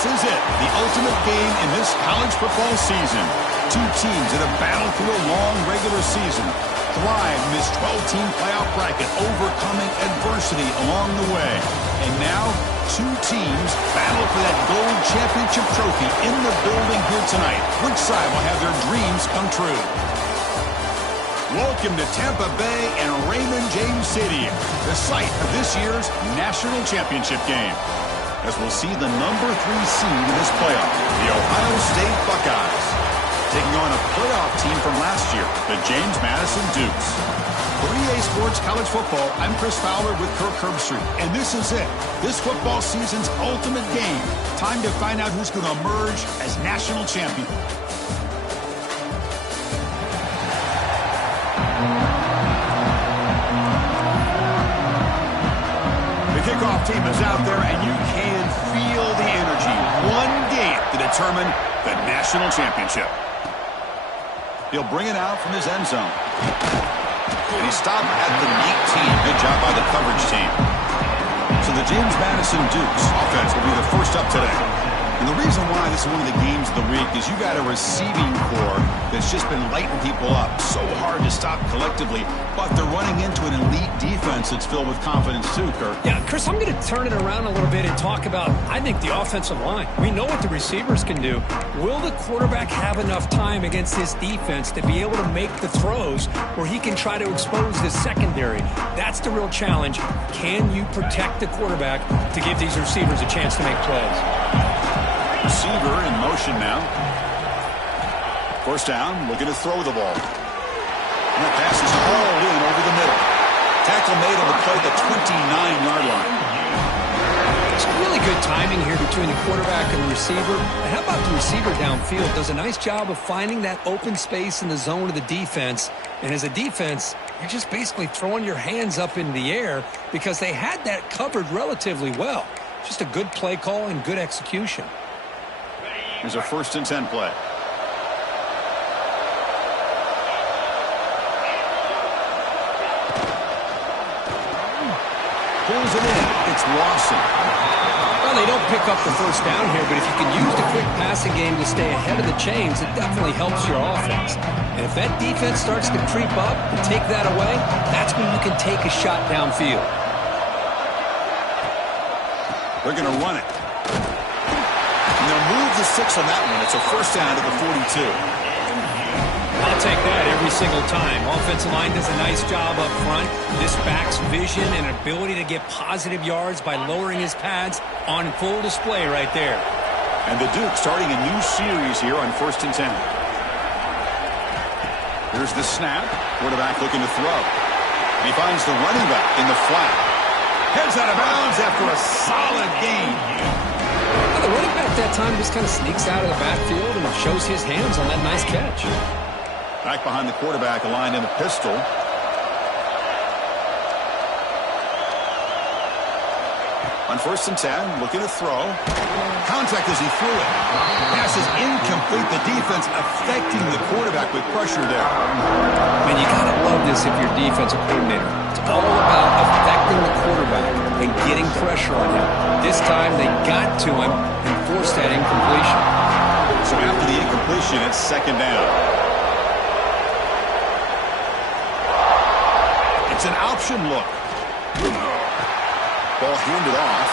This is it, the ultimate game in this college football season. Two teams that have battled through a long regular season, thrived in this 12-team playoff bracket, overcoming adversity along the way. And now, two teams battle for that gold championship trophy in the building here tonight. Which side will have their dreams come true? Welcome to Tampa Bay and Raymond James Stadium, the site of this year's national championship game. As we'll see the number 3 seed in this playoff, the Ohio State Buckeyes, taking on a playoff team from last year, the James Madison Dukes. For EA Sports College Football, I'm Chris Fowler with Kirk Herbstreit, and this is it, this football season's ultimate game. Time to find out who's going to emerge as national champion. The kickoff team is out there, and you can feel the energy. One game to determine the national championship. He'll bring it out from his end zone. And he stopped at the 18. Good job by the coverage team. So the James Madison Dukes offense will be the first up today. And the reason why this is one of the games of the week is you got a receiving core that's just been lighting people up. So hard to stop collectively, but they're running into an elite defense that's filled with confidence too, Kirk. Yeah, Chris, I'm going to turn it around a little bit and talk about, I think, the offensive line. We know what the receivers can do. Will the quarterback have enough time against this defense to be able to make the throws where he can try to expose the secondary? That's the real challenge. Can you protect the quarterback to give these receivers a chance to make plays? Receiver in motion now. First down, looking to throw the ball. And that pass is hauled in over the middle. Tackle made on the play at the 29-yard line. Some really good timing here between the quarterback and the receiver. And how about the receiver downfield? Does a nice job of finding that open space in the zone of the defense. And as a defense, you're just basically throwing your hands up in the air because they had that covered relatively well. Just a good play call and good execution. Here's a 1st and 10 play. Pulls it in. It's Lawson. Well, they don't pick up the first down here, but if you can use the quick passing game to stay ahead of the chains, it definitely helps your offense. And if that defense starts to creep up and take that away, that's when you can take a shot downfield. They're going to run it. And they'll move the 6 on that one. It's a first down to the 42. I'll take that every single time. Offensive line does a nice job up front. This back's vision and ability to get positive yards by lowering his pads on full display right there. And the Duke starting a new series here on 1st and 10. Here's the snap. Quarterback looking to throw. And he finds the running back in the flat. Heads out of bounds after a solid gain. Well, the running back that time just kind of sneaks out of the backfield and shows his hands on that nice catch. Back behind the quarterback, aligned in the pistol. On 1st and 10, looking to throw. Contact as he threw it. Pass is incomplete. The defense affecting the quarterback with pressure there. Man, you gotta love this if you're a defensive coordinator. It's all about affecting the quarterback and getting pressure on him. This time they got to him and forced that incompletion. So after the incompletion, it's 2nd down. It's an option look. Ball handed off.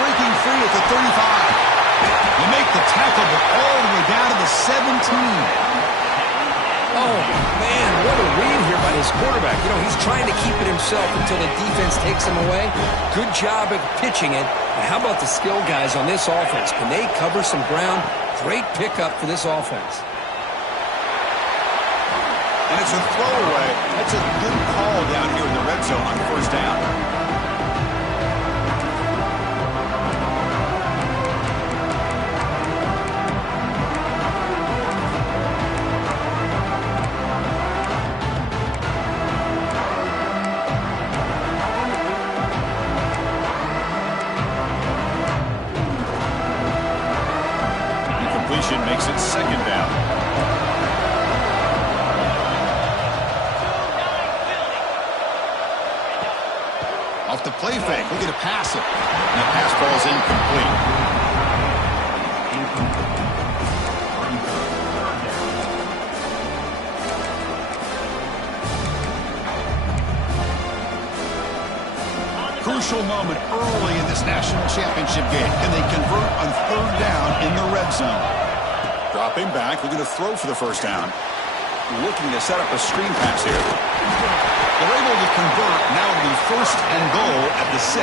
Breaking free at the 35. They make the tackle, but all the way down to the 17. Oh, man, what a read here by this quarterback. You know, he's trying to keep it himself until the defense takes him away. Good job at pitching it. And how about the skill guys on this offense? Can they cover some ground? Great pickup for this offense. And it's a throwaway. That's a good call down here in the red zone on 1st down. Incompletion makes it 2nd down. Off the play fake, looking to pass it. And the pass ball is incomplete. crucial moment early in this national championship game, and they convert on third down in the red zone. Dropping back, looking to throw for the first down. Looking to set up a screen pass here. They're able to convert. Now it'll be first and goal at the 6.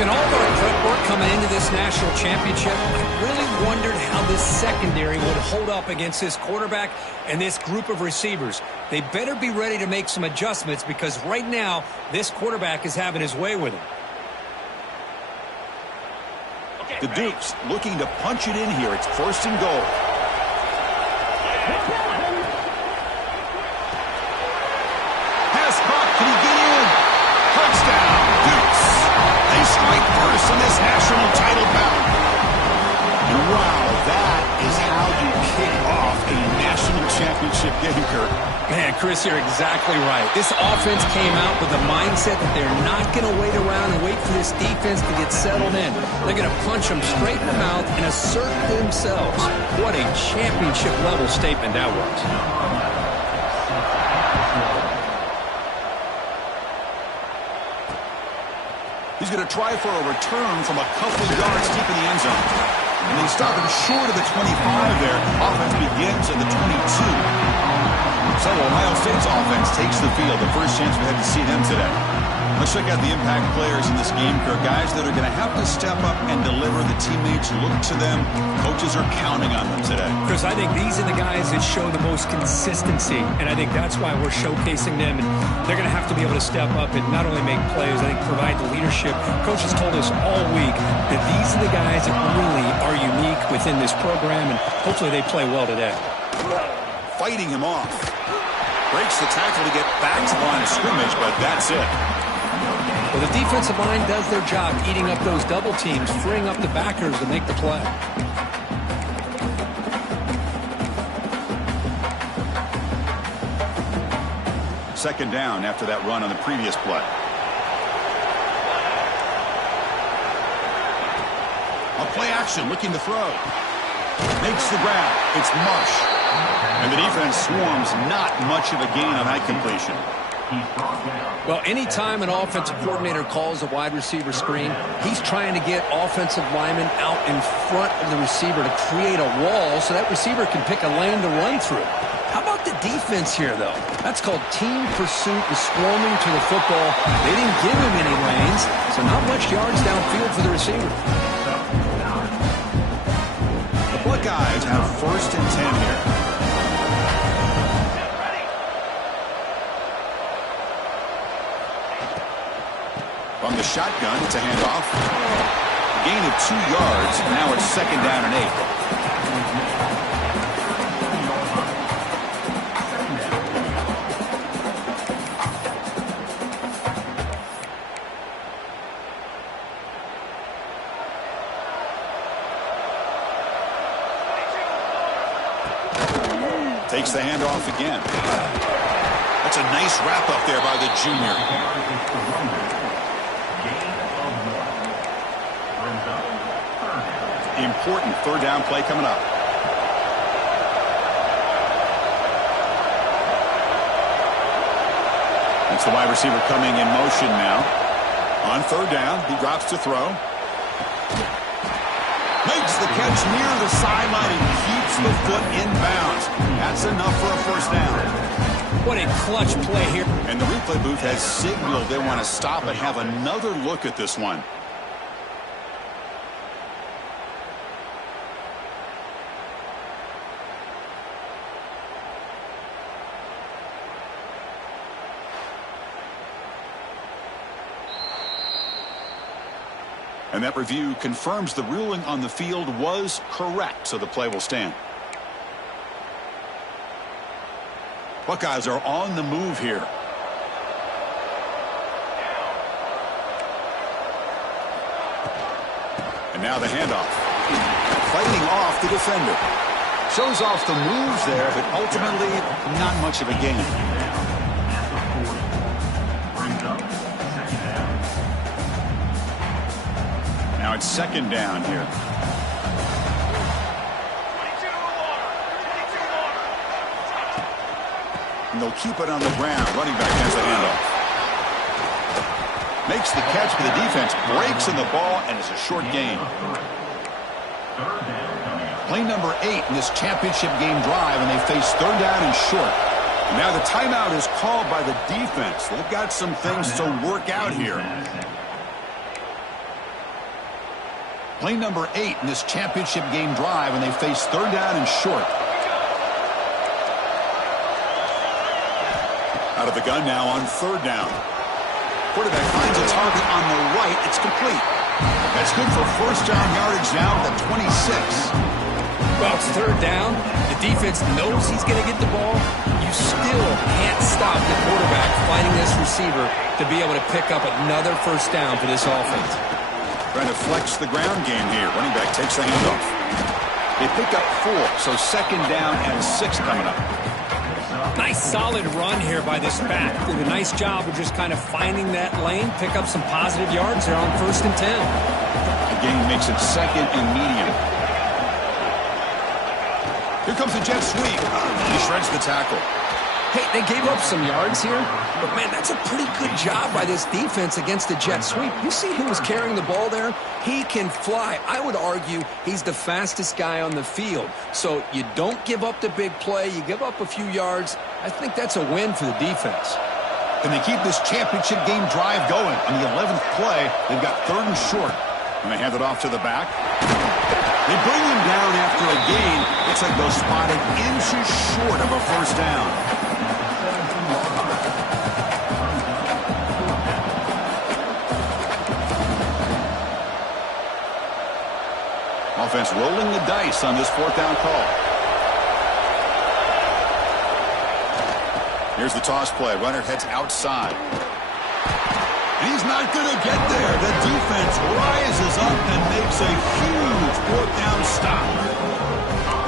In all of our prep work coming into this national championship, I really wondered how this secondary would hold up against this quarterback and this group of receivers. They better be ready to make some adjustments because right now, this quarterback is having his way with him. The Dukes looking to punch it in here. It's first and goal. Pass caught. Can he get in? Touchdown, Dukes. They strike first in this national title bout. And wow, that is how you kick off a national championship game, Kirk. Man, Chris, you're exactly right. This offense came out with the mindset that they're not going to wait around and wait for this defense to get settled in. They're going to punch them straight in the mouth and assert themselves. What a championship-level statement that was. He's going to try for a return from a couple yards deep in the end zone. And they stop him short of the 25 there. Offense begins at the 22. So Ohio State's offense takes the field. The first chance we had to see them today. Let's check out the impact players in this game, Kirk. Guys that are going to have to step up and deliver. The teammates look to them. Coaches are counting on them today. Chris, I think these are the guys that show the most consistency, and I think that's why we're showcasing them. And they're going to have to be able to step up and not only make plays, I think provide the leadership. Coach has told us all week that these are the guys that really are unique within this program, and hopefully they play well today. Fighting him off. Breaks the tackle to get back to the line of scrimmage, but that's it. Well, the defensive line does their job eating up those double teams, freeing up the backers to make the play. Second down after that run on the previous play. A play action, looking to throw. Makes the grab. It's Marsh. And the defense swarms, not much of a gain on that completion. Well, anytime an offensive coordinator calls a wide receiver screen, he's trying to get offensive linemen out in front of the receiver to create a wall so that receiver can pick a lane to run through. How about the defense here, though? That's called team pursuit and swarming to the football. They didn't give him any lanes, so not much yards downfield for the receiver. The Buckeyes have first and 10 here. From the shotgun, it's a handoff. Gain of 2 yards. Now it's second down and 8. Takes the handoff again. That's a nice wrap up there by the junior. Important third down play coming up. That's the wide receiver coming in motion now. On third down, he drops to throw. Makes the catch near the sideline and keeps the foot in bounds. That's enough for a first down. What a clutch play here. And the replay booth has signaled they want to stop and have another look at this one. And that review confirms the ruling on the field was correct, so the play will stand. Buckeyes are on the move here. And now the handoff. Fighting off the defender. Shows off the moves there, but ultimately not much of a gain. Now it's second down here. And they'll keep it on the ground. Running back has the handoff. Makes the catch, but the defense breaks in the ball, and it's a short gain. Play number 8 in this championship game drive, and they face third down and short. And now the timeout is called by the defense. They've got some things to work out here. Play number 8 in this championship game drive, and they face third down and short. Out of the gun now on third down. Quarterback finds a target on the right. It's complete. That's good for first down yardage now at the 26. Well, it's third down. The defense knows he's going to get the ball. You still can't stop the quarterback finding this receiver to be able to pick up another first down for this offense. Trying to flex the ground game here. Running back takes the handoff. They pick up 4, so second down and 6 coming up. Nice solid run here by this back. Did a nice job of just kind of finding that lane, pick up some positive yards there on first and 10. The game makes it second and medium. Here comes the jet sweep. He shreds the tackle. Hey, they gave up some yards here, but man, that's a pretty good job by this defense against the jet sweep. You see who was carrying the ball there? He can fly. I would argue he's the fastest guy on the field. So you don't give up the big play. You give up a few yards. I think that's a win for the defense. Can they keep this championship game drive going? On the 11th play, they've got third and short. And they hand it off to the back. They bring him down after a gain. Looks like they'll spot it inches short of a first down. Offense rolling the dice on this fourth down call. Here's the toss play. Runner heads outside. And he's not going to get there. The defense rises up and makes a huge fourth down stop.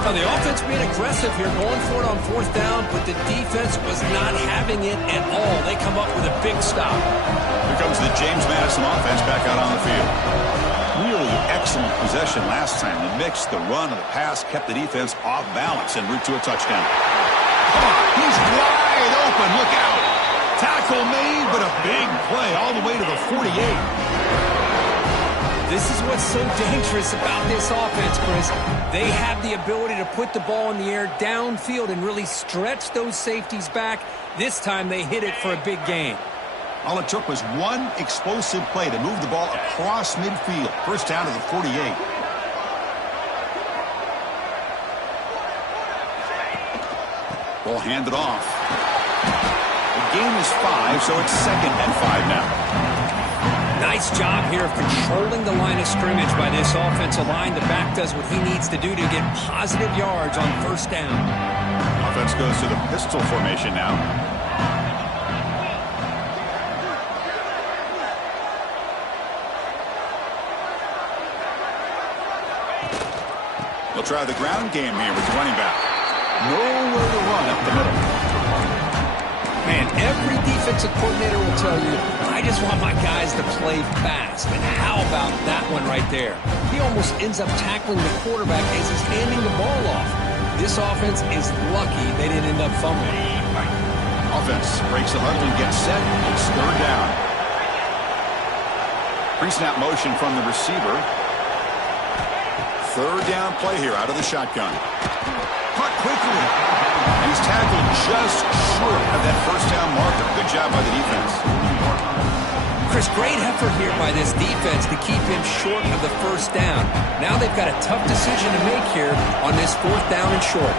Now, the offense being aggressive here, going for it on fourth down, but the defense was not having it at all. They come up with a big stop. Here comes the James Madison offense back out on the field. Really excellent possession last time. The mix, the run, and the pass kept the defense off balance en route to a touchdown. Oh, he's wide open. Look out. Tackle made, but a big play all the way to the 48. This is what's so dangerous about this offense, Chris. They have the ability to put the ball in the air downfield and really stretch those safeties back. This time they hit it for a big gain. All it took was one explosive play to move the ball across midfield. First down to the 48. Ball handed off. The game is 5, so it's second and 5 now. Nice job here of controlling the line of scrimmage by this offensive line. The back does what he needs to do to get positive yards on first down. Offense goes to the pistol formation now. They'll try the ground game here with the running back. Nowhere to run up the middle. Man, every defensive coordinator will tell you, I just want my guys to play fast. But how about that one right there? He almost ends up tackling the quarterback as he's handing the ball off. This offense is lucky they didn't end up fumbling. Offense breaks the huddle and gets set. It's third down. Pre-snap motion from the receiver. Third down play here out of the shotgun. Caught quickly. And he's tackled just short of that first down marker. Good job by the defense. Chris, great effort here by this defense to keep him short of the first down. Now they've got a tough decision to make here on this fourth down and short.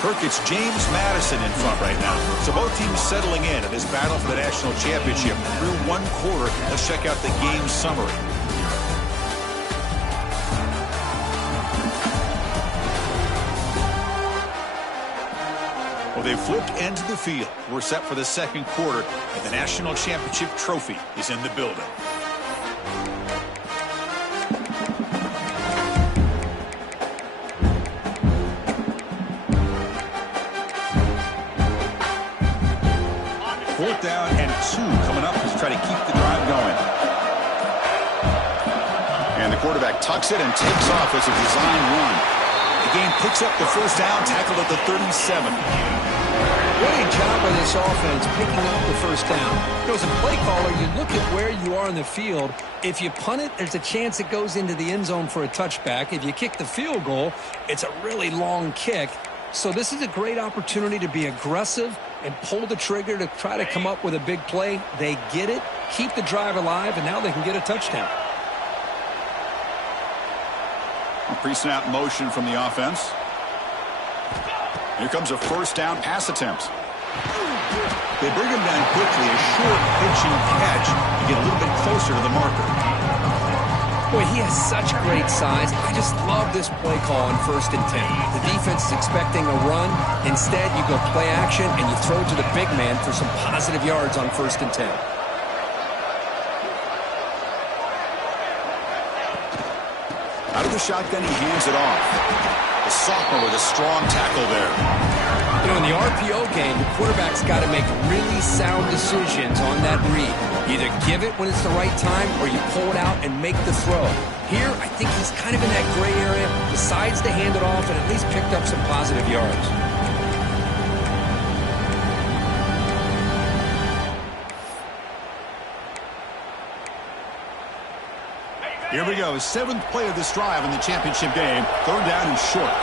Kirk, it's James Madison in front right now. So both teams settling in this battle for the national championship. Through one quarter, let's check out the game summary. Well, they've flipped into the field. We're set for the second quarter, and the national championship trophy is in the building. 4th down and 2 coming up as try to keep the drive going. And the quarterback tucks it and takes off as a design run. The game picks up the 1st down, tackled at the 37. Great job by this offense picking up the 1st down. As a play caller, you look at where you are in the field. If you punt it, there's a chance it goes into the end zone for a touchback. If you kick the field goal, it's a really long kick. So this is a great opportunity to be aggressive and pull the trigger to try to come up with a big play. They get it, keep the drive alive, and now they can get a touchdown. Pre-snap motion from the offense. Here comes a 1st down pass attempt. They bring him down quickly, a short pitch and catch to get a little bit closer to the marker. Boy, he has such great size. I just love this play call on 1st and 10. The defense is expecting a run. Instead, you go play action and you throw to the big man for some positive yards on 1st and 10. Out of the shotgun, he hands it off. The sophomore with a strong tackle there. In the RPO game, the quarterback's got to make really sound decisions on that read. Either give it when it's the right time or you pull it out and make the throw. Here, I think he's kind of in that gray area, decides to hand it off and at least picked up some positive yards. Here we go. 7th play of this drive in the championship game. 3rd down and short.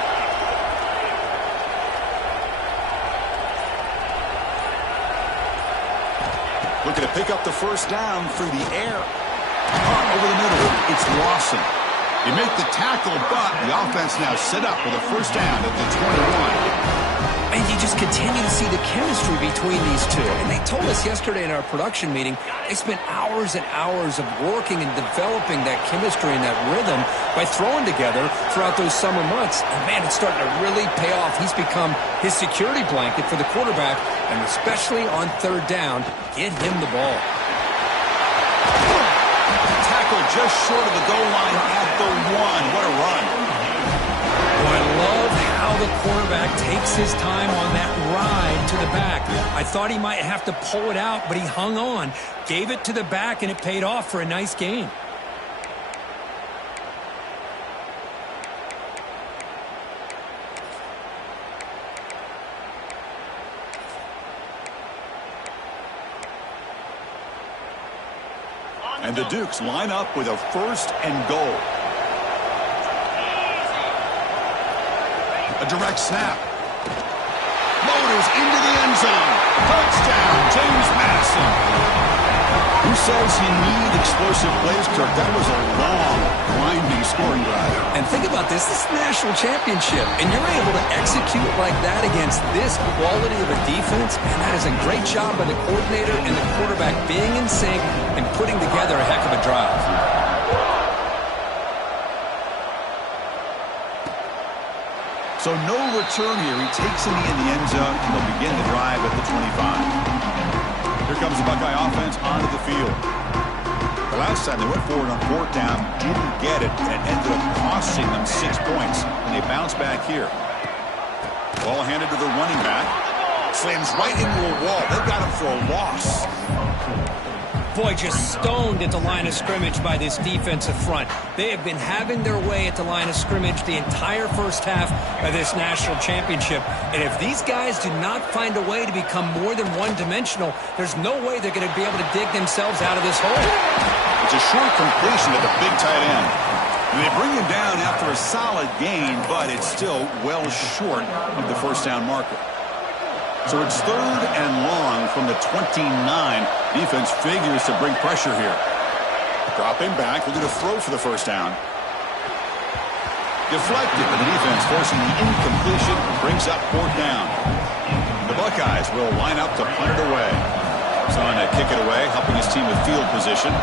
Looking to pick up the 1st down through the air. Over the middle. It's Lawson. They make the tackle, but the offense now set up with a 1st down at the 21. And you just continue to see the chemistry between these two. And they told us yesterday in our production meeting, they spent hours and hours of working and developing that chemistry and that rhythm by throwing together throughout those summer months. And, man, it's starting to really pay off. He's become his security blanket for the quarterback, and especially on 3rd down, get him the ball. Tackle just short of the goal line at the 1. What a run. I love how the quarterback takes his time on that ride to the back. I thought he might have to pull it out, but he hung on, gave it to the back, and it paid off for a nice gain. And the Dukes line up with a 1st and goal. A direct snap. Motors into the end zone. Touchdown, James Madison. Who says you need explosive plays, Kirk? That was a long, winding scoring drive. And think about this. This is the national championship, and you're able to execute like that against this quality of a defense, and that is a great job by the coordinator and the quarterback being in sync and putting together a heck of a drive. So no return here. He takes it in the end zone, and they'll begin the drive at the 25. Here comes the Buckeye offense onto the field. The last time they went forward on 4th down, didn't get it, and it ended up costing them 6 points. And they bounce back here. Ball handed to the running back. Slams right into a wall. They've got him for a loss. Boy, just stoned at the line of scrimmage by this defensive front. They have been having their way at the line of scrimmage the entire 1st half of this national championship. And if these guys do not find a way to become more than one-dimensional, there's no way they're going to be able to dig themselves out of this hole. It's a short completion at the big tight end. And they bring him down after a solid gain, but it's still well short of the 1st down marker. So it's 3rd and long from the 29. Defense figures to bring pressure here. Dropping back, looking to throw for the 1st down. Deflected, but the defense forcing the incompletion brings up 4th down. The Buckeyes will line up to punt it away. Son to kick it away, helping his team with field position.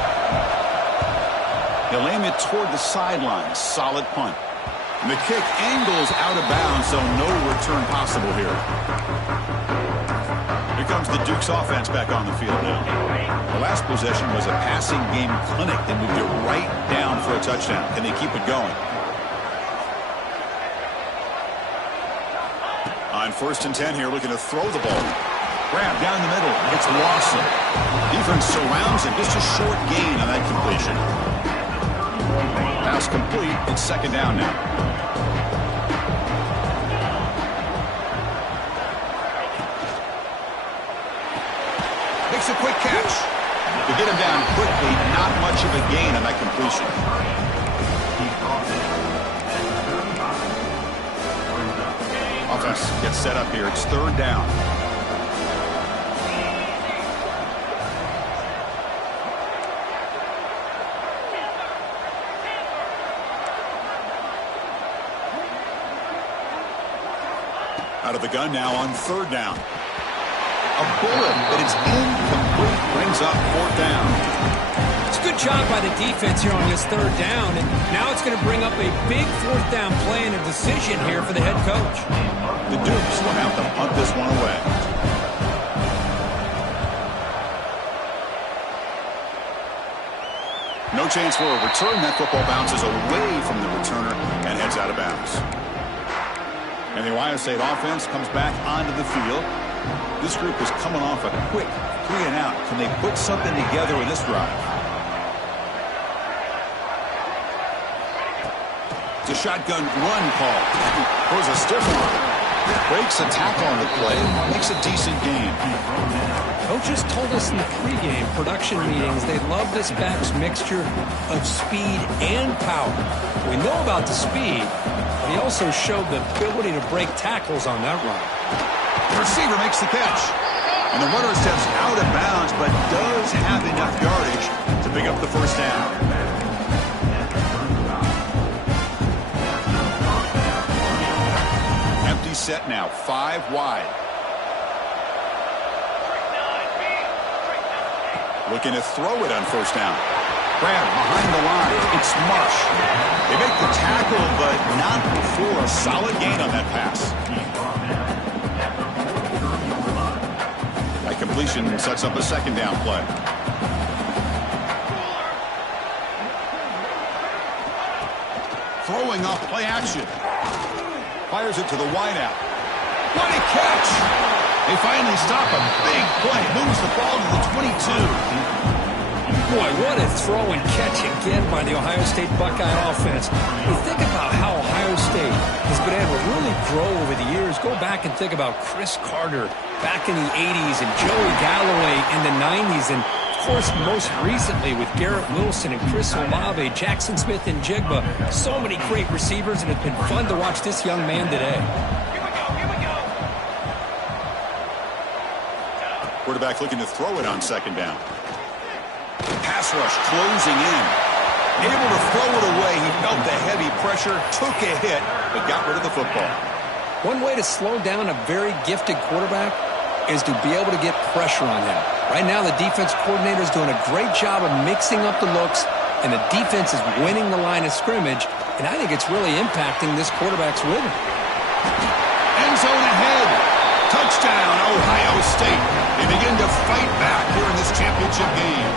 He'll aim it toward the sideline. Solid punt. And the kick angles out of bounds, so no return possible here. Here comes the Dukes offense back on the field now. The last possession was a passing game clinic. They moved it right down for a touchdown. Can they keep it going? On 1st and 10 here, looking to throw the ball. Grab down the middle. It's Lawson. Defense surrounds him. Just a short gain on that completion. Pass complete. It's second down now. Makes a quick catch. To get him down quickly, not much of a gain on that completion. Offense gets set up here. It's third down. Out of the gun now on third down. A bullet, but it's incomplete. Brings up fourth down. It's a good job by the defense here on this third down, and now it's going to bring up a big fourth down play and a decision here for the head coach. The Dukes will have to punt this one away. No chance for a return. That football bounces away from the returner and heads out of bounds. And the Ohio State offense comes back onto the field. This group is coming off a quick 3-and-out. Can they put something together in this drive? It's a shotgun run call. Throws a stiff one. Breaks a tackle on the play. Makes a decent gain. Coaches told us in the pregame production meetings they love this back's mixture of speed and power. We know about the speed, but he also showed the ability to break tackles on that run. The receiver makes the catch. And the runner steps out of bounds, but does have enough yardage to pick up the first down. Empty set now, 5 wide. Looking to throw it on first down. Grab behind the line. It's Marsh. They make the tackle, but not before a solid gain on that pass. That completion sets up a second down play. Throwing off play action. Fires it to the wideout. What a catch! They finally stop a big play. Moves the ball to the 22. Boy, what a throw and catch again by the Ohio State Buckeye offense. You think about how Ohio State has been able to really grow over the years. Go back and think about Chris Carter back in the 80s and Joey Galloway in the 90s. And, of course, most recently with Garrett Wilson and Chris Olave, Jackson Smith and Jigba. So many great receivers, and it's been fun to watch this young man today. Quarterback looking to throw it on second down. Pass rush closing in. Able to throw it away. He felt the heavy pressure, took a hit, but got rid of the football. One way to slow down a very gifted quarterback is to be able to get pressure on him. Right now, the defense coordinator is doing a great job of mixing up the looks, and the defense is winning the line of scrimmage, and I think it's really impacting this quarterback's rhythm. End zone ahead. Touchdown, Ohio State. They begin to fight back here in this championship game.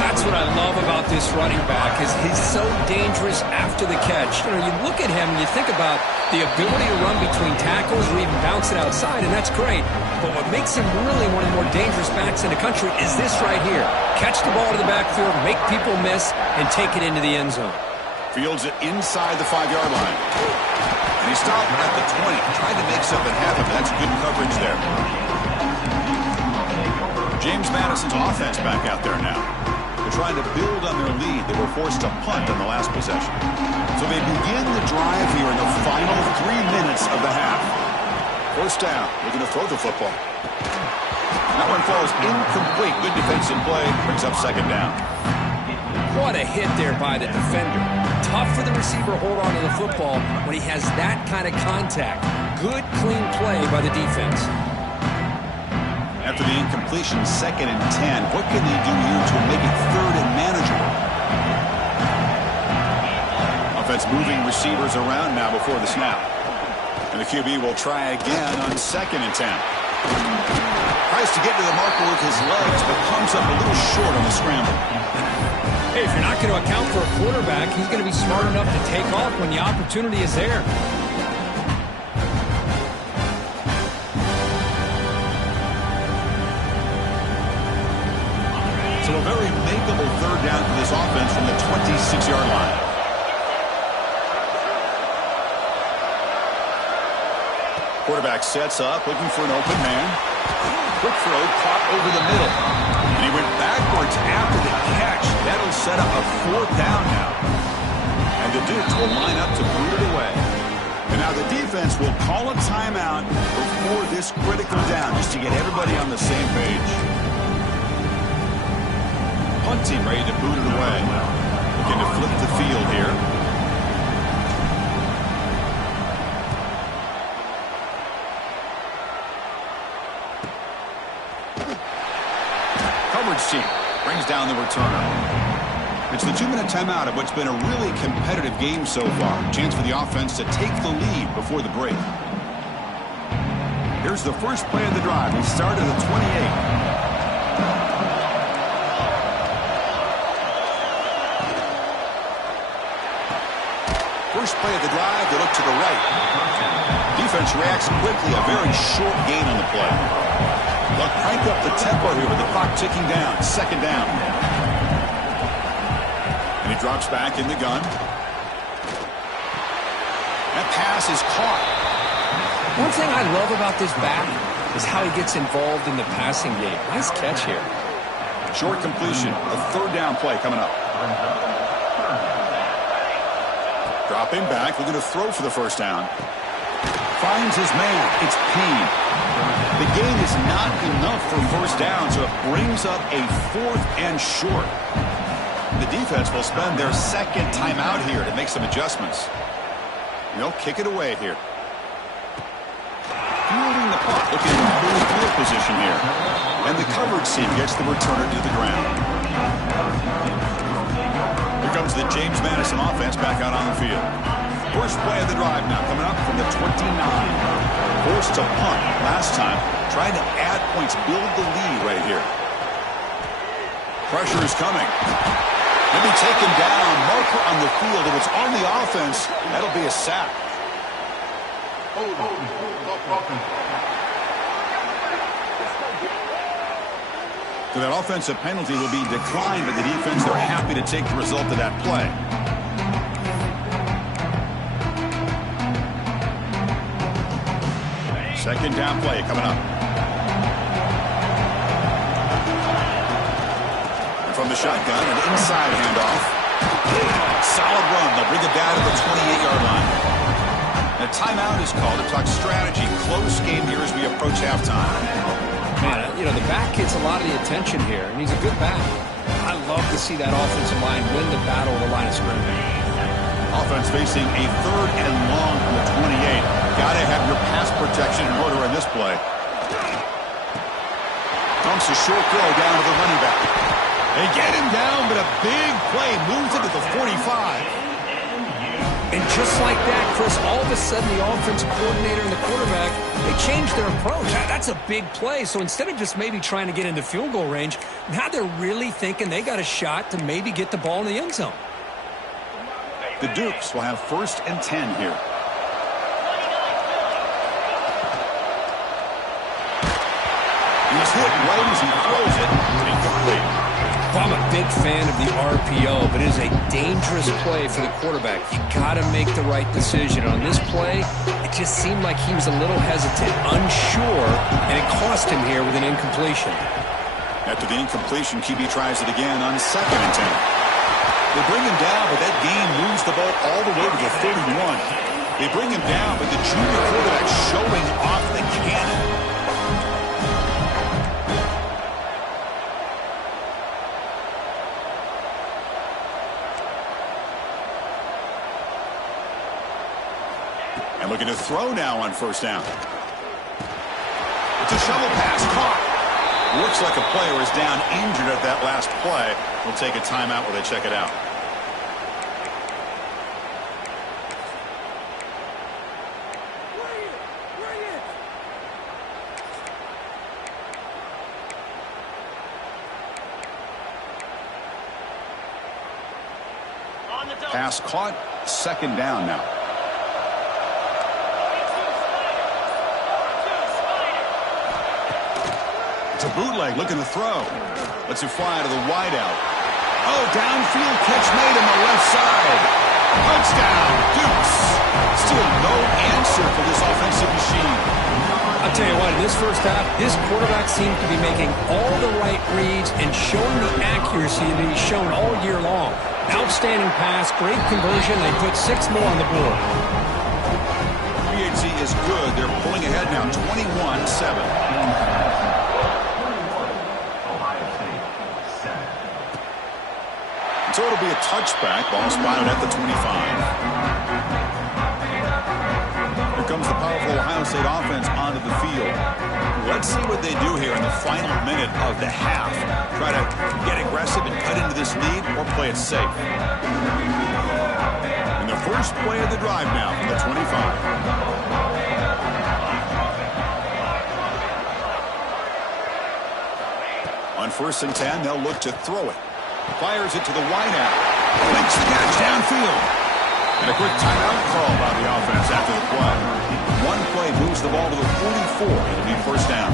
That's what I love about this running back is he's so dangerous after the catch. You know, you look at him and you think about the ability to run between tackles or even bounce it outside, and that's great. But what makes him really one of the more dangerous backs in the country is this right here. Catch the ball to the backfield, make people miss, and take it into the end zone. Fields it inside the 5-yard line. And he stopped at the 20. Tried to make something happen, but that's good coverage there. James Madison's offense back out there now. They're trying to build on their lead. They were forced to punt on the last possession. So they begin the drive here in the final 3 minutes of the half. First down. Looking to throw the football. That one falls incomplete. Good defensive play. Brings up second down. What a hit there by the defender. Tough for the receiver to hold on to the football when he has that kind of contact. Good, clean play by the defense. After the incompletion, 2nd and 10. What can they do here to make it 3rd and manageable? Offense moving receivers around now before the snap. And the QB will try again on 2nd and 10. Tries to get to the marker with his legs, but comes up a little short on the scramble. Hey, if you're not going to account for a quarterback, he's going to be smart enough to take off when the opportunity is there. unmakeable third down for this offense from the 26-yard line. Quarterback sets up, looking for an open man. Quick throw, caught over the middle. And he went backwards after the catch. That'll set up a fourth down now. And the Dukes will line up to boot it away. And now the defense will call a timeout before this critical down, just to get everybody on the same page. Punt team ready to boot it away. Looking to flip the field here. Coverage team brings down the returner. It's the 2-minute timeout of what's been a really competitive game so far. Chance for the offense to take the lead before the break. Here's the first play of the drive. We start at the 28. First play of the drive, they look to the right. Defense reacts quickly, a very short gain on the play. They'll crank up the tempo here with the clock ticking down. Second down. And he drops back in the gun. That pass is caught. One thing I love about this back is how he gets involved in the passing game. Nice catch here. Short completion. A third down play coming up. Dropping back, looking to throw for the first down. Finds his man. It's Payne. The gain is not enough for first down, so it brings up a fourth and short. The defense will spend their second timeout here to make some adjustments. They'll kick it away here. Fielding the punt, looking to improve field position here. And the coverage team gets the returner to the ground. Here comes the James Madison offense back out on the field. First play of the drive now coming up from the 29. Forced to punt last time. Trying to add points, build the lead right here. Pressure is coming. Let me take him down. Marker on the field. If it's on the offense, that'll be a sack. So that offensive penalty will be declined by the defense. They're happy to take the result of that play. Second down play coming up. And from the shotgun, an inside handoff. Solid run. They'll bring it down to the 28-yard line. And a timeout is called to talk strategy. Close game here as we approach halftime. Man, you know, the back gets a lot of the attention here, and he's a good back. I love to see that offensive line win the battle of the line of scrimmage. Offense facing a third and long from the 28. Got to have your pass protection in order in this play. Dumps a short throw down to the running back. They get him down, but a big play moves it to the 45. And just like that, Chris, all of a sudden the offensive coordinator and the quarterback, they changed their approach. That's a big play. So instead of just maybe trying to get into field goal range, now they're really thinking they got a shot to maybe get the ball in the end zone. The Dukes will have first and 10 here. He's hit right as he throws it. Incomplete. Well, I'm a big fan of the RPO, but it is a dangerous play for the quarterback. You got to make the right decision. On this play, it just seemed like he was a little hesitant, unsure, and it cost him here with an incompletion. After the incompletion, QB tries it again on second and 10. They bring him down, but that gain moves the ball all the way to the 31. They bring him down, but the junior quarterback showing off the cannon. And looking to throw now on first down. It's a shovel pass caught. Looks like a player is down injured at that last play. We'll take a timeout while they check it out. Pass caught. Second down now. It's a bootleg looking to throw. Lets it fly to the wideout. Oh, downfield catch made on the left side. Touchdown, Dukes. Still no answer for this offensive machine. I'll tell you what, in this first half, this quarterback seemed to be making all the right reads and showing the accuracy that he's shown all year long. Outstanding pass, great conversion. They put 6 more on the board. PHC is good. They're pulling ahead now, 21-7. So it'll be a touchback. Ball spotted at the 25. Here comes the powerful Ohio State offense onto the field. Let's see what they do here in the final minute of the half. Try to get aggressive and cut into this lead or play it safe. And the first play of the drive now from the 25. On 1st and 10, they'll look to throw it. Fires it to the wideout. Makes the catch downfield. And a quick timeout call by the offense after the play. One play moves the ball to the 44. It'll be first down.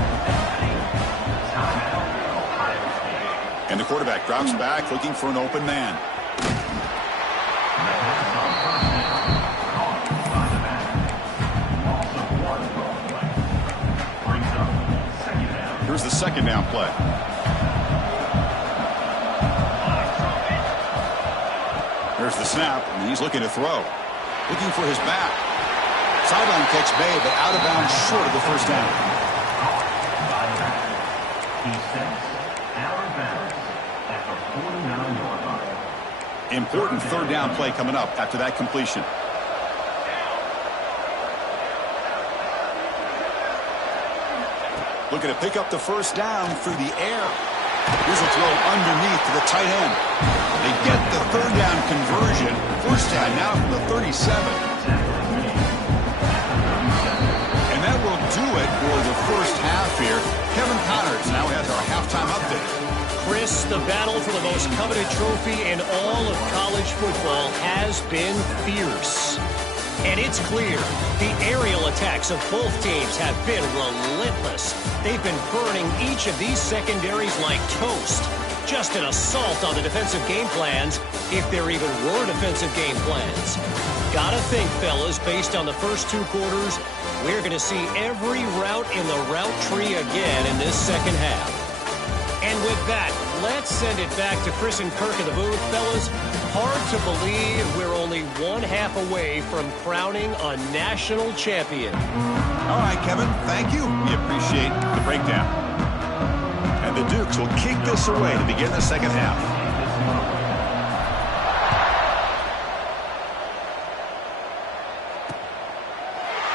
And the quarterback drops back looking for an open man. Here's the second down play. There's the snap, and he's looking to throw. Looking for his back. Sideline catch made, but out of bounds short of the first down. Important third down play coming up after that completion. Looking to pick up the first down through the air. Here's a throw underneath to the tight end. They get the third down conversion. First down now from the 37. And that will do it for the first half here. Kevin Connors now has our halftime update. Chris, the battle for the most coveted trophy in all of college football has been fierce. And it's clear the aerial attacks of both teams have been relentless. They've been burning each of these secondaries like toast. Just an assault on the defensive game plans, if there even were defensive game plans. Gotta think, fellas, based on the first 2 quarters, we're going to see every route in the route tree again in this second half. And with that, let's send it back to Chris and Kirk in the booth. Fellas, hard to believe we're only 1 half away from crowning a national champion. All right, Kevin, thank you. We appreciate the breakdown. And the Dukes will kick this away to begin the second half.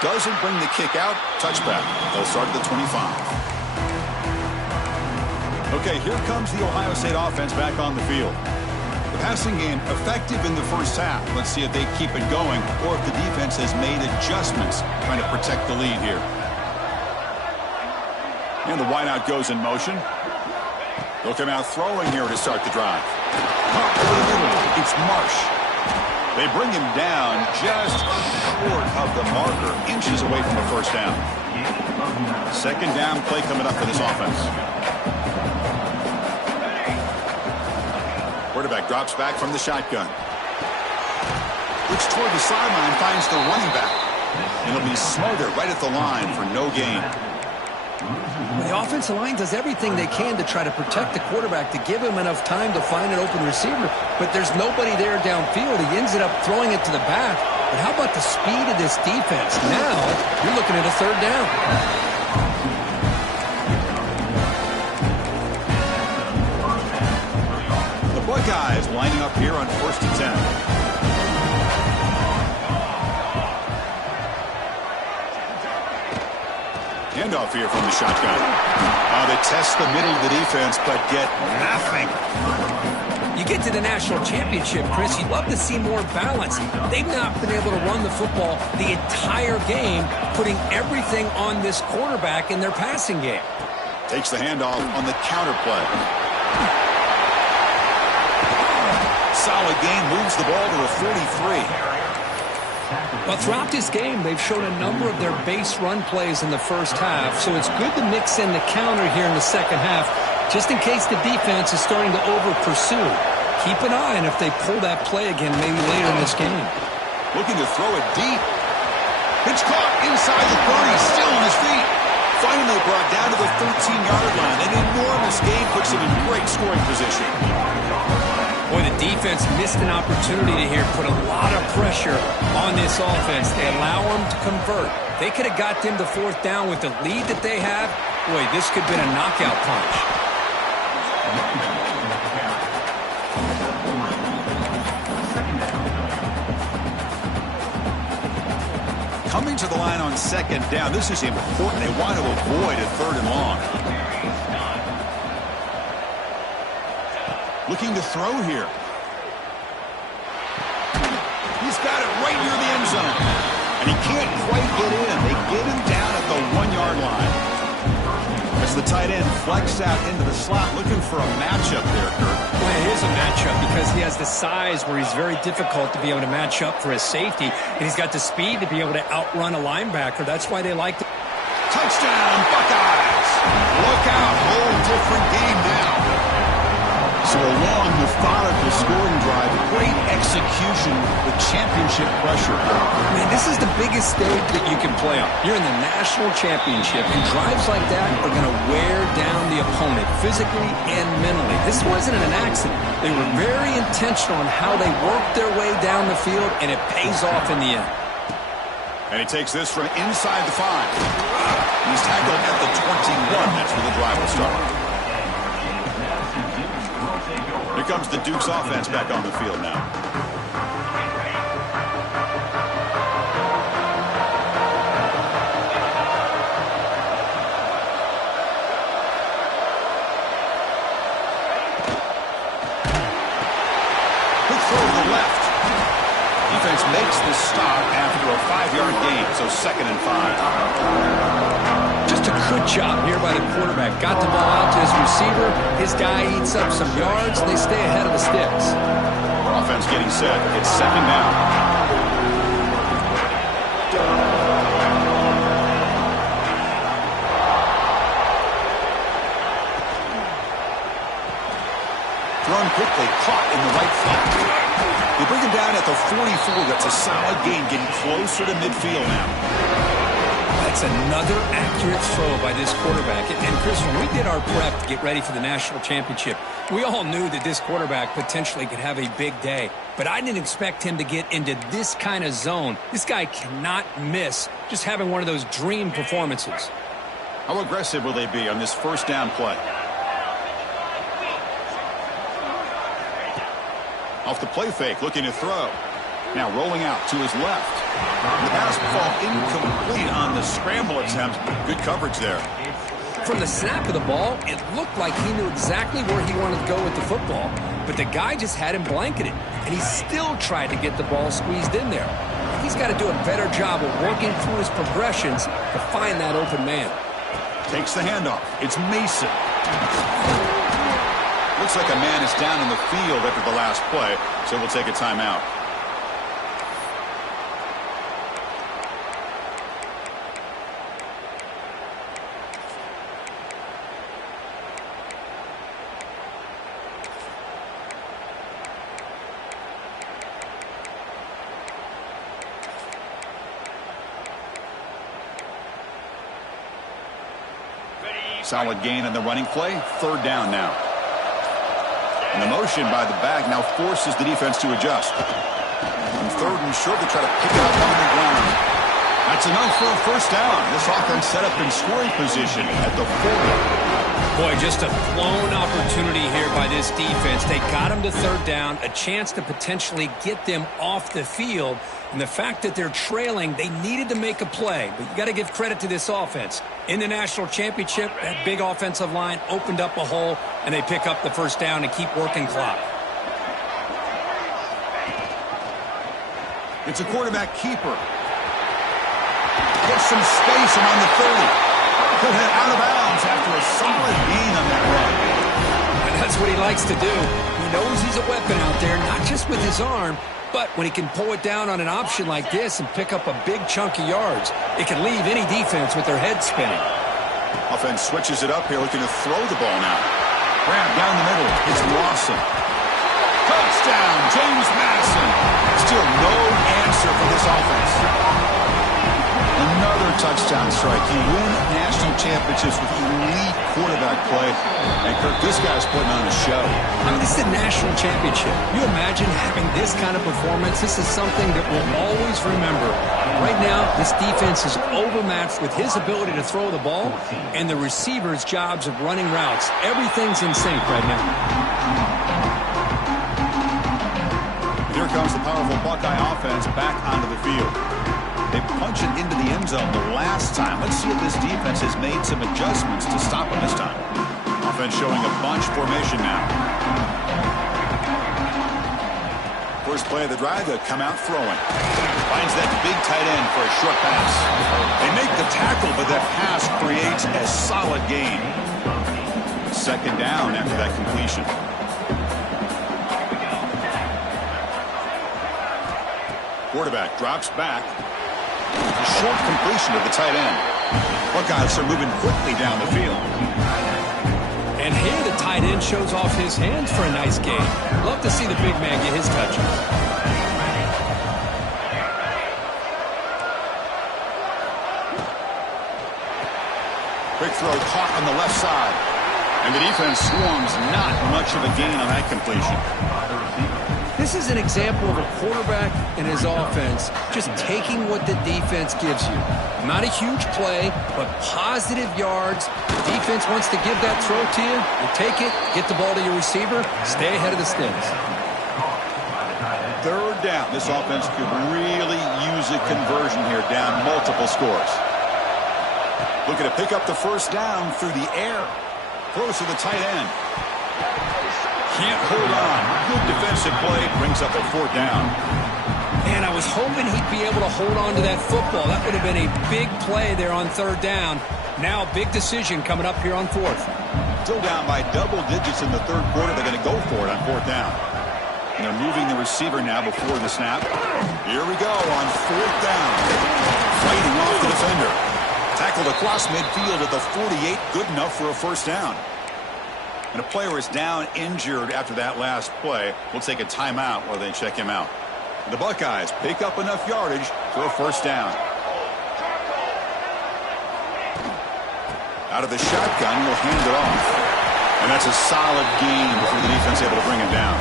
Doesn't bring the kick out. Touchback. They'll start at the 25. Okay, here comes the Ohio State offense back on the field. The passing game effective in the first half. Let's see if they keep it going or if the defense has made adjustments trying to protect the lead here. And the wideout goes in motion. They'll come out throwing here to start the drive. It's Marsh. They bring him down just short of the marker, inches away from the first down. Second down play coming up for this offense. Quarterback drops back from the shotgun. Looks toward the sideline, finds the running back. And it'll be smothered right at the line for no gain. The offensive line does everything they can to try to protect the quarterback, to give him enough time to find an open receiver. But there's nobody there downfield. He ends up throwing it to the back. But how about the speed of this defense? Now you're looking at a third down. Buckeyes lining up here on 1st and 10. Handoff here from the shotgun. They test the middle of the defense, but get nothing. You get to the national championship, Chris, you'd love to see more balance. They've not been able to run the football the entire game, putting everything on this quarterback in their passing game. Takes the handoff on the counter play. Solid game, moves the ball to the 43. Well, throughout this game, they've shown a number of their base run plays in the first half, so it's good to mix in the counter here in the second half, just in case the defense is starting to over-pursue. Keep an eye on if they pull that play again maybe later in this game. Looking to throw it deep. Pitch caught inside the 30, still on his feet. Finally brought down to the 13-yard line. An enormous gain puts him in great scoring position. Boy, the defense missed an opportunity to here put a lot of pressure on this offense. They allow them to convert. They could have got them to fourth down with the lead that they have. Boy, this could have been a knockout punch. Coming to the line on second down. This is important. They want to avoid a third and long. Looking to throw here. He's got it right near the end zone. And he can't quite get in. They get him down at the 1-yard line. As the tight end flexed out into the slot, looking for a matchup there, Kurt. Well, it is a matchup because he has the size where he's very difficult to be able to match up for his safety, and he's got the speed to be able to outrun a linebacker. That's why they like to... Touchdown, Buckeyes! Look out, whole different game now. So a long, methodical scoring drive, great execution with championship pressure. Man, this is the biggest stage that you can play on. You're in the national championship, and drives like that are going to wear down the opponent physically and mentally. This wasn't an accident. They were very intentional on how they worked their way down the field, and it pays off in the end. And he takes this from inside the 5. He's tackled at the 21. That's where the drive will start. Here comes the Duke's offense back on the field now. Quick throw to the left. Defense makes the stop after a 5-yard gain, so 2nd and 5. Just a good job here by the quarterback. Got the ball out to his receiver. His guy eats up some yards. They stay ahead of the sticks. Offense getting set. It's 2nd down. Thrown quickly, caught in the right flat. They bring him down at the 44. That's a solid gain, getting closer to midfield now. That's another accurate throw by this quarterback. And Chris, when we did our prep to get ready for the national championship, we all knew that this quarterback potentially could have a big day. But I didn't expect him to get into this kind of zone. This guy cannot miss just having one of those dream performances. How aggressive will they be on this first down play? Off the play fake, looking to throw. Now rolling out to his left. The pass ball incomplete on the scramble attempt. Good coverage there. From the snap of the ball, it looked like he knew exactly where he wanted to go with the football. But the guy just had him blanketed, and he still tried to get the ball squeezed in there. He's got to do a better job of working through his progressions to find that open man. Takes the handoff. It's Mason. Looks like a man is down in the field after the last play, so we'll take a timeout. Solid gain on the running play. 3rd down now. And the motion by the back now forces the defense to adjust. And 3rd and short, they try to pick it up on the ground. That's enough for a first down. This offense set up in scoring position at the 40. Boy, just a blown opportunity here by this defense. They got him to 3rd down, a chance to potentially get them off the field. And the fact that they're trailing, they needed to make a play. But you got to give credit to this offense. In the national championship, that big offensive line opened up a hole, and they pick up the first down and keep working clock. It's a quarterback keeper. Gets some space around the 30. Could hit out of bounds after a solid gain on that run. And that's what he likes to do. He knows he's a weapon out there, not just with his arm, but when he can pull it down on an option like this and pick up a big chunk of yards, it can leave any defense with their head spinning. Offense switches it up here, looking to throw the ball now. Grab down the middle. It's Lawson. Touchdown, James Madison. Still no answer for this offense. Another touchdown strike. You win national championships with elite quarterback play. And, Kirk, this guy's putting on a show. I mean, this is a national championship. You imagine having this kind of performance? This is something that we'll always remember. Right now, this defense is overmatched with his ability to throw the ball and the receiver's jobs of running routes. Everything's in sync right now. Here comes the powerful Buckeye offense back onto the field. They punch it into the end zone the last time. Let's see if this defense has made some adjustments to stop them this time. Offense showing a bunch formation now. First play of the drive, they'll come out throwing. Finds that big tight end for a short pass. They make the tackle, but that pass creates a solid gain. Second down after that completion. Quarterback drops back. A short completion to the tight end. Buckeyes are moving quickly down the field. And here the tight end shows off his hands for a nice gain. Love to see the big man get his touches. Quick throw caught on the left side. And the defense swarms. Not much of a gain on that completion. This is an example of a quarterback and his offense just taking what the defense gives you. Not a huge play, but positive yards. The defense wants to give that throw to you. You take it, get the ball to your receiver, stay ahead of the sticks. Third down. This offense could really use a conversion here, down multiple scores. Looking to pick up the first down through the air. Throws to the tight end. Can't hold on. Good defensive play. Brings up a fourth down. Man, I was hoping he'd be able to hold on to that football. That would have been a big play there on third down. Now, big decision coming up here on fourth. Still down by double digits in the third quarter. They're going to go for it on fourth down. And they're moving the receiver now before the snap. Here we go on fourth down. Fighting off the defender. Tackled across midfield at the 48. Good enough for a first down. And a player is down injured after that last play. We'll take a timeout while they check him out. The Buckeyes pick up enough yardage for a first down. Out of the shotgun, will hand it off. And that's a solid gain for the defense able to bring him down.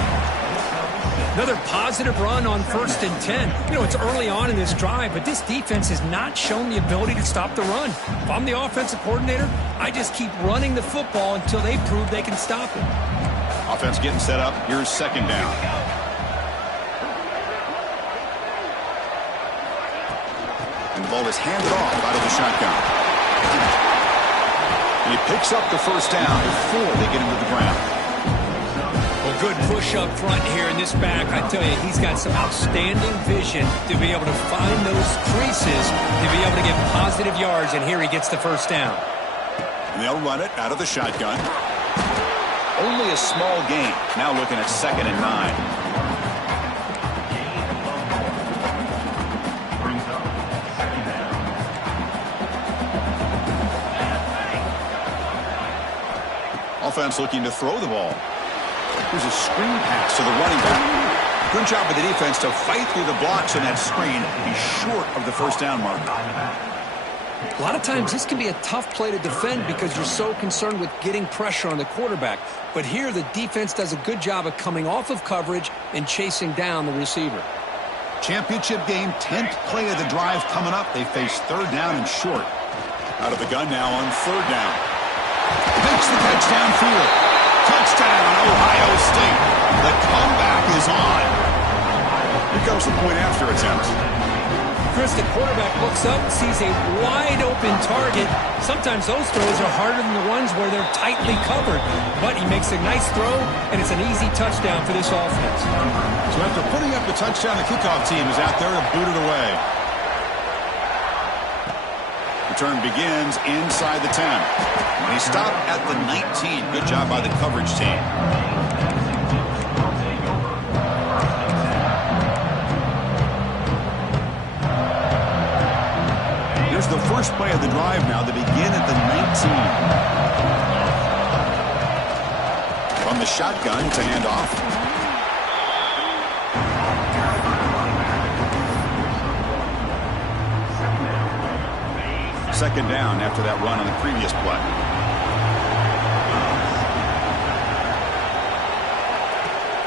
Another positive run on 1st and 10. You know, it's early on in this drive, but this defense has not shown the ability to stop the run. If I'm the offensive coordinator, I just keep running the football until they prove they can stop it. Offense getting set up. Here's second down. And the ball is handed off out of the shotgun. And he picks up the first down before they get into the ground. Well, good push up front here in this back. I tell you, he's got some outstanding vision to be able to find those creases, to be able to get positive yards, and here he gets the first down. And they'll run it out of the shotgun. Only a small gain. Now looking at 2nd and 9. Offense looking to throw the ball. Here's a screen pass to the running back. Good job by the defense to fight through the blocks in that screen. He's short of the first down mark. A lot of times this can be a tough play to defend because you're so concerned with getting pressure on the quarterback. But here the defense does a good job of coming off of coverage and chasing down the receiver. Championship game, 10th play of the drive coming up. They face third down and short. Out of the gun now on third down. Makes the catch downfield. Touchdown, Ohio State. The comeback is on. Here comes the point after attempt. Chris, the quarterback looks up, sees a wide-open target. Sometimes those throws are harder than the ones where they're tightly covered. But he makes a nice throw, and it's an easy touchdown for this offense. So after putting up the touchdown, the kickoff team is out there to boot it away. Return begins inside the 10. They stop at the 19. Good job by the coverage team. Here's the first play of the drive now. They begin at the 19. From the shotgun to hand off. second down after that run on the previous play.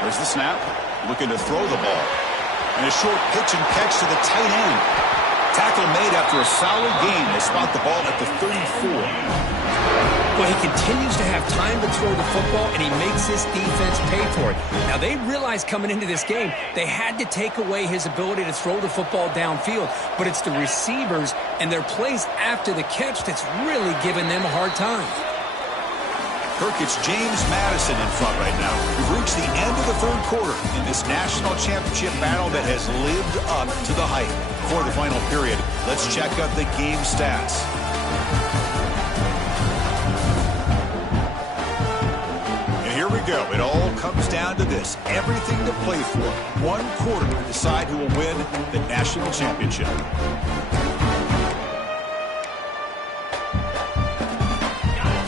There's the snap. Looking to throw the ball. And a short pitch and catch to the tight end. Tackle made after a solid gain. They spot the ball at the 34. Well, he continues to have time to throw the football, and he makes this defense pay for it. Now, they realized coming into this game, they had to take away his ability to throw the football downfield. But it's the receivers and their plays after the catch that's really giving them a hard time. Kirk, it's James Madison in front right now. We've reached the end of the third quarter in this national championship battle that has lived up to the hype. For the final period, let's check out the game stats. And here we go. It all comes down to this. Everything to play for. One quarter to decide who will win the national championship.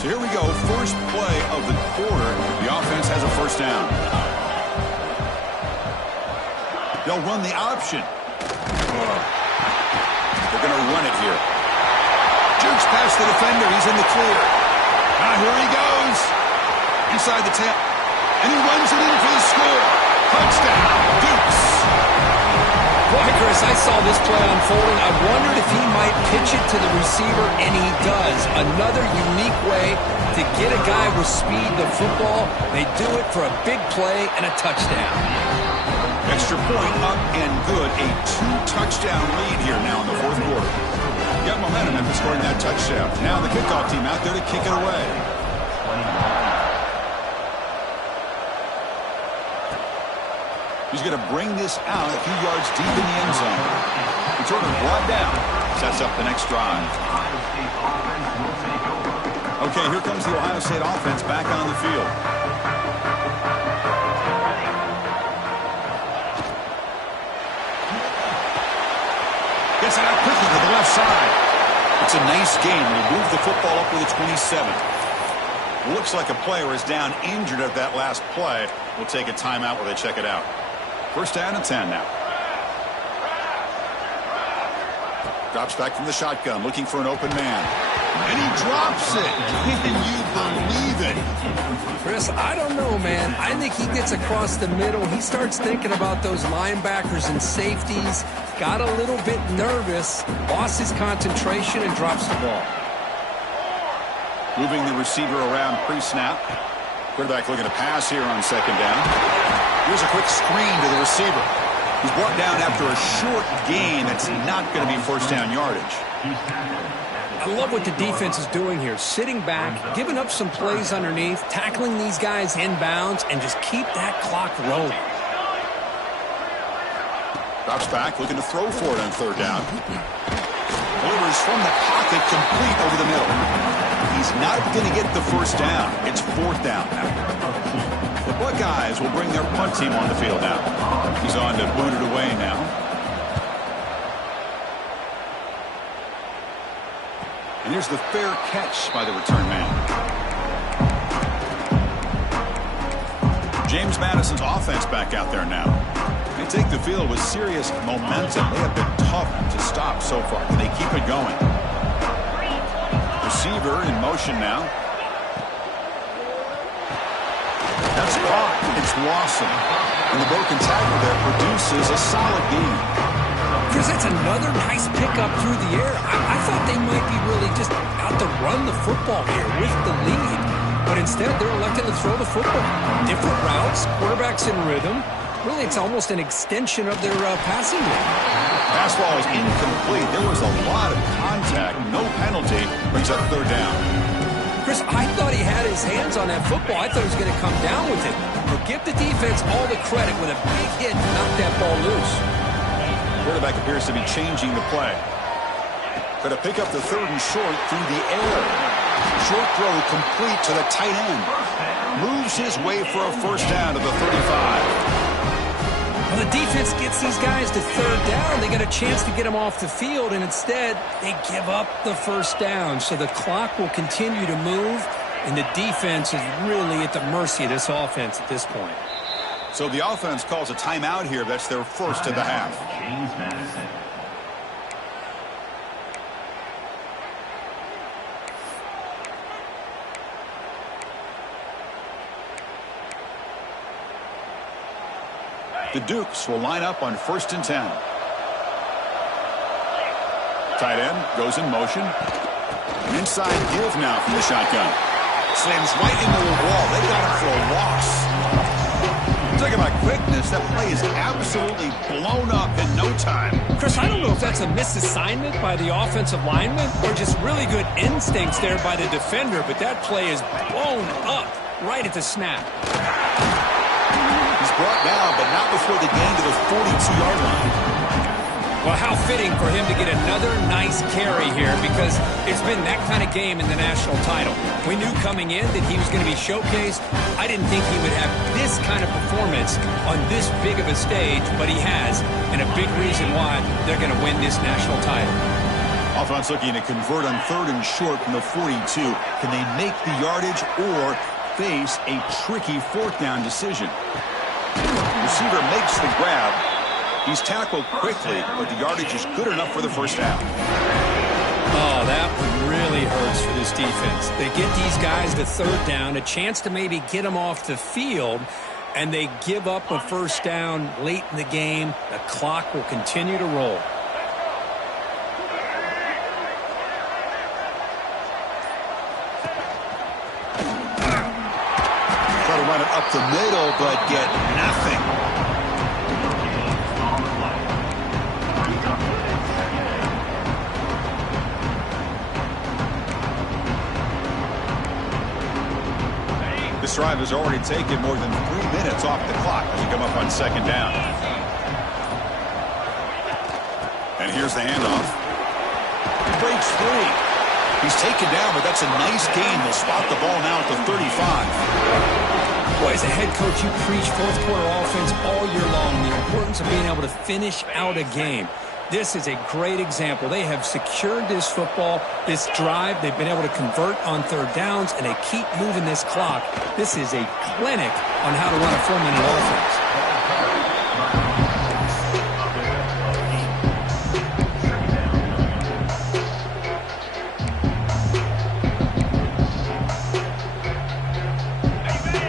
So here we go, first play of the quarter. The offense has a first down. They'll run the option. They're going to run it here. Jukes past the defender. He's in the clear. Now here he goes. Inside the 10. And he runs it in for the score. Touchdown, Dukes. Boy, Chris, I saw this play unfolding. I wondered if he might pitch it to the receiver, and he does. Another unique way to get a guy with speed the football. They do it for a big play and a touchdown. Extra point up and good. A 2-touchdown lead here now in the fourth quarter. Got momentum after scoring that touchdown. Now the kickoff team out there to kick it away. He's going to bring this out a few yards deep in the end zone. Returner brought down. Sets up the next drive. Okay, here comes the Ohio State offense back on the field. Gets it out quickly to the left side. It's a nice game. We'll move the football up to the 27. Looks like a player is down injured at that last play. We'll take a timeout while they check it out. First down and 10 now. Drops back from the shotgun, looking for an open man. And he drops it. Can you believe it? Chris, I don't know, man. I think he gets across the middle. He starts thinking about those linebackers and safeties. Got a little bit nervous, lost his concentration, and drops the ball. Moving the receiver around pre-snap. Quarterback looking to pass here on second down. Here's a quick screen to the receiver. He's brought down after a short gain that's not going to be first down yardage. I love what the defense is doing here. Sitting back, giving up some plays underneath, tackling these guys inbounds, and just keep that clock rolling. Drops back, looking to throw for it on third down. Delivers from the pocket, complete over the middle. He's not going to get the first down. It's fourth down now. The Buckeyes will bring their punt team on the field now. He's on to boot it away now. And here's the fair catch by the return man. James Madison's offense back out there now. They take the field with serious momentum. They have been tough to stop so far. Can they keep it going? Receiver in motion now. That's caught. It's Lawson. And the broken tackle there produces a solid gain. Chris, that's another nice pickup through the air. I thought they might be really just out to run the football here with the lead. But instead, they're electing to throw the football. Different routes, quarterbacks in rhythm. Really, it's almost an extension of their passing game. Pass ball is incomplete. There was a lot of contact. No penalty. Brings up third down. Chris, I thought he had his hands on that football. I thought he was going to come down with it. But give the defense all the credit with a big hit to knock that ball loose. Quarterback appears to be changing the play. Going to pick up the third and short through the air. Short throw complete to the tight end. Moves his way for a first down to the 35. Well, the defense gets these guys to third down. They got a chance to get them off the field, and instead they give up the first down. So the clock will continue to move, and the defense is really at the mercy of this offense at this point. So the offense calls a timeout here. That's their first of the half. The Dukes will line up on 1st and 10. Tight end goes in motion. Inside give now from the shotgun. Slams right into the wall. They got him for a loss. Talking about quickness, that play is absolutely blown up in no time. Chris, I don't know if that's a misassignment by the offensive lineman or just really good instincts there by the defender, but that play is blown up right at the snap. He's brought down, but not before the gain to the 42-yard line. Well, how fitting for him to get another nice carry here, because it's been that kind of game in the national title. We knew coming in that he was going to be showcased. I didn't think he would have this kind of performance on this big of a stage, but he has, and a big reason why they're going to win this national title. Offense looking to convert on 3rd and short from the 42. Can they make the yardage or face a tricky 4th down decision? Receiver makes the grab. He's tackled quickly, but the yardage is good enough for the 1st down. Oh, that one really hurts for this defense. They get these guys to 3rd down, a chance to maybe get them off the field, and they give up a 1st down late in the game. The clock will continue to roll. Try to run it up the middle, but get nothing. This drive has already taken more than 3 minutes off the clock as you come up on 2nd down. And here's the handoff. He breaks free. He's taken down, but that's a nice gain. They'll spot the ball now at the 35. Boy, as a head coach, you preach 4th quarter offense all year long. The importance of being able to finish out a game. This is a great example. They have secured this football, this drive. They've been able to convert on 3rd downs, and they keep moving this clock. This is a clinic on how to run a 4-minute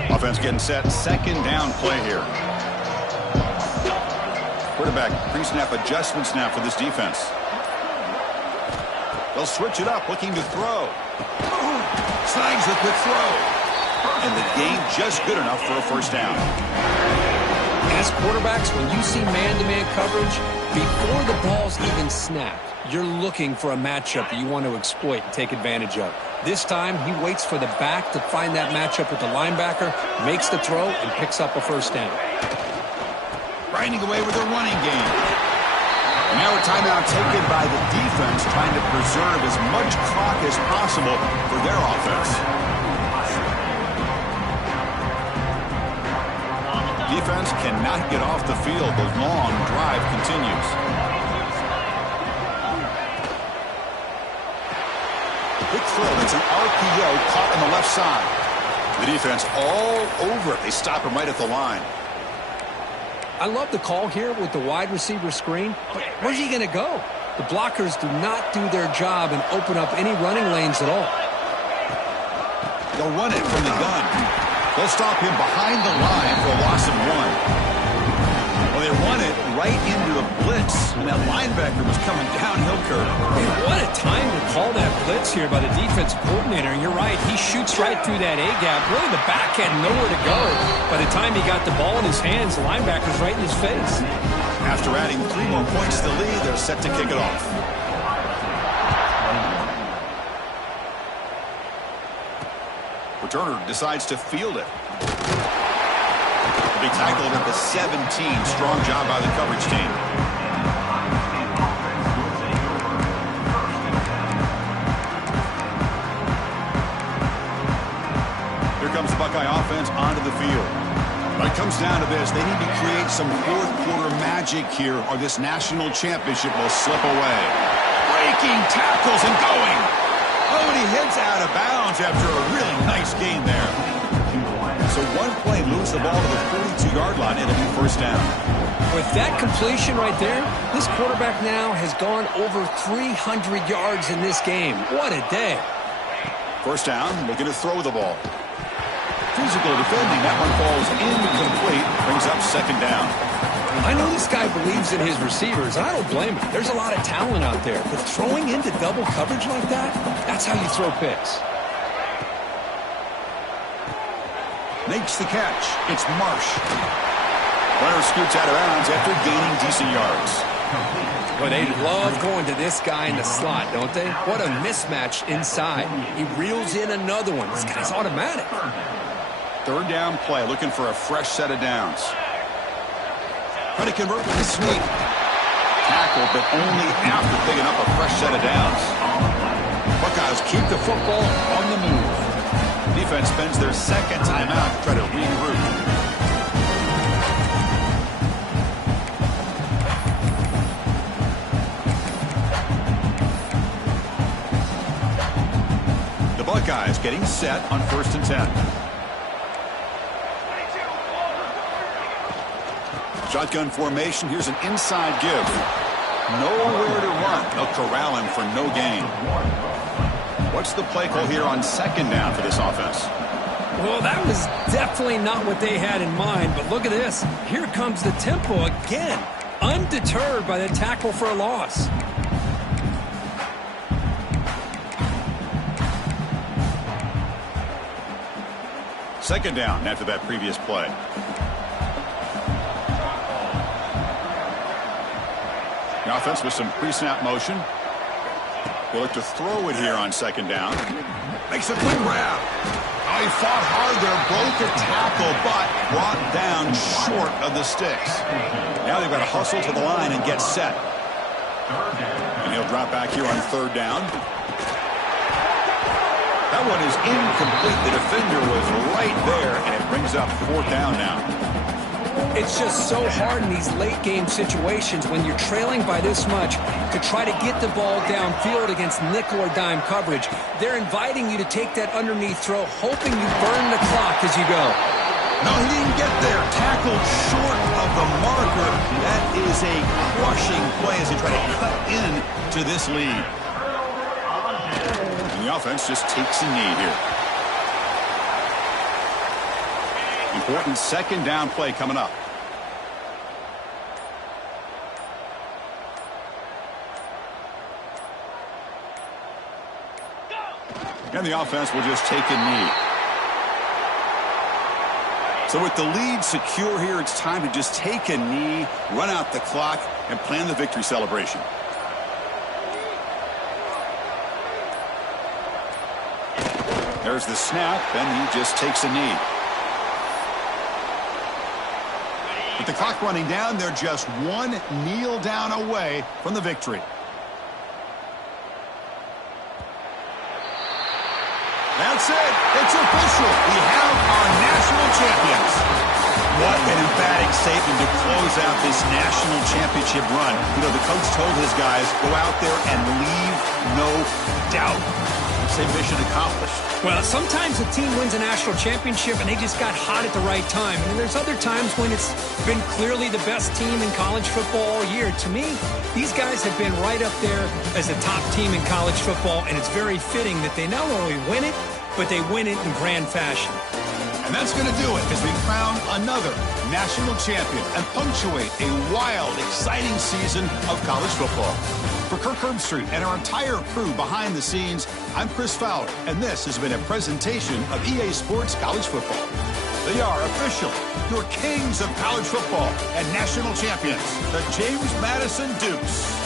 offense. Offense getting set. 2nd down play here. Quarterback pre-snap adjustments now for this defense. They'll switch it up, looking to throw. Slangs the quick throw. And the gain just good enough for a 1st down. As quarterbacks, when you see man-to-man coverage, before the ball's even snapped, you're looking for a matchup that you want to exploit and take advantage of. This time, he waits for the back to find that matchup with the linebacker, makes the throw, and picks up a 1st down. Grinding away with a running game. And now a timeout taken by the defense, trying to preserve as much clock as possible for their offense. Defense cannot get off the field. The long drive continues. Quick throw. It's an RPO caught on the left side. The defense all over it. They stop him right at the line. I love the call here with the wide receiver screen, but where's he going to go? The blockers do not do their job and open up any running lanes at all. They'll run it from the gun. They'll stop him behind the line for a loss of 1. Well, they run it right into the blitz, and that linebacker was coming downhill curve. What a time to call that blitz here by the defense coordinator. And you're right, he shoots right through that A-gap. Really, the back had nowhere to go. By the time he got the ball in his hands, the linebacker's right in his face. After adding 3 more points to the lead, they're set to kick it off. Returner decides to field it. Big tackle at the 17. Strong job by the coverage team. Here comes the Buckeye offense onto the field. But it comes down to this. They need to create some 4th quarter magic here, or this national championship will slip away. Breaking tackles and going. Oh, and he hits out of bounds after a really nice game there. So one play moves the ball to the 42-yard line, and it'll be 1st down. With that completion right there, this quarterback now has gone over 300 yards in this game. What a day. 1st down, looking to throw the ball. Physical defending, that one falls incomplete, brings up 2nd down. I know this guy believes in his receivers, and I don't blame him. There's a lot of talent out there, but throwing into double coverage like that, that's how you throw picks. Makes the catch. It's Marsh. Runner scoots out of bounds after gaining decent yards. Well, they love going to this guy in the slot, don't they? What a mismatch inside. He reels in another one. This guy's automatic. Third down play, looking for a fresh set of downs. Trying to convert with a sneak. Tackle, but only after picking up a fresh set of downs. Buckeyes keep the football on the move. Defense spends their second timeout to try to regroup. The Buckeyes getting set on 1st and 10. Shotgun formation. Here's an inside give. Nowhere to run. They'll corral him for no gain. What's the play call here on 2nd down for this offense? Well, that was definitely not what they had in mind, but look at this. Here comes the tempo again. Undeterred by the tackle for a loss. Second down after that previous play. The offense with some pre-snap motion. They'll look to throw it here on 2nd down. Makes a quick grab. Oh, he fought hard there, broke a tackle, but brought down short of the sticks. Now they've got to hustle to the line and get set. And he'll drop back here on 3rd down. That one is incomplete. The defender was right there, and it brings up 4th down now. It's just so hard in these late game situations when you're trailing by this much to try to get the ball downfield against nickel or dime coverage. They're inviting you to take that underneath throw, hoping you burn the clock as you go. No, he didn't get there. Tackled short of the marker. That is a crushing play as they try to cut into this lead. And the offense just takes a knee here. Important 2nd down play coming up. And the offense will just take a knee. So with the lead secure here, it's time to just take a knee, run out the clock, and plan the victory celebration. There's the snap, and he just takes a knee. With the clock running down, they're just one kneel down away from the victory. That's it. It's official. We have our national champions. What an emphatic statement to close out this national championship run. You know, the coach told his guys, go out there and leave no doubt. Say mission accomplished. Well, sometimes a team wins a national championship and they just got hot at the right time. And there's other times when it's been clearly the best team in college football all year. To me, these guys have been right up there as a top team in college football, and it's very fitting that they not only win it, but they win it in grand fashion. And that's going to do it as we crown another national champion and punctuate a wild, exciting season of college football. For Kirk Herbstreit and our entire crew behind the scenes, I'm Chris Fowler, and this has been a presentation of EA Sports College Football. They are officially your kings of college football and national champions, the James Madison Dukes.